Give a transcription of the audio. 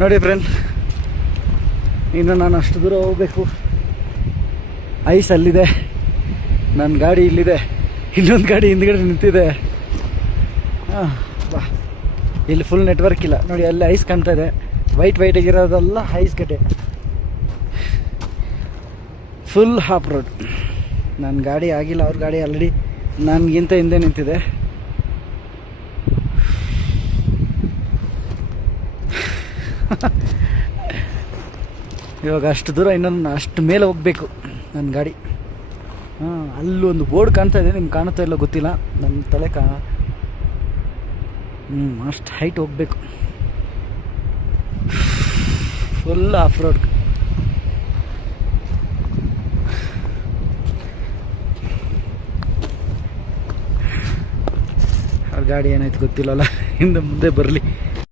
ನೋಡಿ ಫ್ರೆಂಡ್, ಇನ್ನು ನಾನು ಅಷ್ಟು ದೂರ ಹೋಗಬೇಕು. ಐಸ್ ಅಲ್ಲಿದೆ, ನನ್ನ ಗಾಡಿ ಇಲ್ಲಿದೆ, ಇನ್ನೊಂದು ಗಾಡಿ ಹಿಂದ್ಗಡೆ ನಿಂತಿದೆ. ಬಾ, ಇಲ್ಲಿ ಫುಲ್ ನೆಟ್ವರ್ಕ್ ಇಲ್ಲ ನೋಡಿ, ಅಲ್ಲಿ ಐಸ್ ಕಾಣ್ತಾ ಇದೆ. ವೈಟ್ ಆಗಿರೋದೆಲ್ಲ ಐಸ್ ಗಡ್ಡೆ, ಫುಲ್ ಹಾಫ್ ರೋಡ್. ನನ್ನ ಗಾಡಿ ಆಗಿಲ್ಲ, ಅವ್ರ ಗಾಡಿ ಆಲ್ರೆಡಿ ನನಗಿಂತ ಹಿಂದೆ ನಿಂತಿದೆ. ಇವಾಗ ಅಷ್ಟು ದೂರ ಇನ್ನೊಂದು ಅಷ್ಟು ಮೇಲೆ ಹೋಗಬೇಕು ನನ್ನ ಗಾಡಿ. ಅಲ್ಲೊಂದು ಬೋರ್ಡ್ ಕಾಣ್ತಾ ಇದೆ, ನಿಮ್ಗೆ ಕಾಣುತ್ತಾ ಇಲ್ಲ ಗೊತ್ತಿಲ್ಲ, ನನ್ನ ತಲೆ ಅಷ್ಟು ಹೈಟ್ ಹೋಗಬೇಕು. Full of road. ಅವ್ರ ಗಾಡಿ ಏನಾಯ್ತು ಗೊತ್ತಿಲ್ಲಲ್ಲ, ಹಿಂದೆ ಮುಂದೆ ಬರಲಿ.